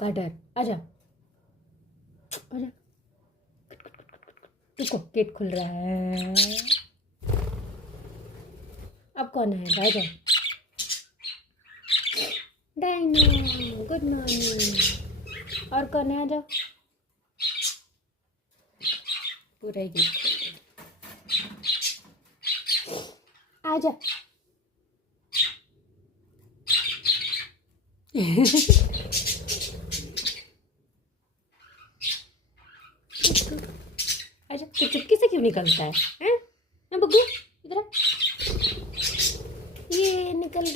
का डर। आजा आजा, देखो गेट खुल रहा है। अब कौन है? आजा डायनो, गुड मॉर्निंग। और कौन है? आजा, पूरा ही गेट खोल दे। आजा आजा, तो चुपके से क्यों निकलता है? हैं? बग्गू इधर आ। ये निकल गया।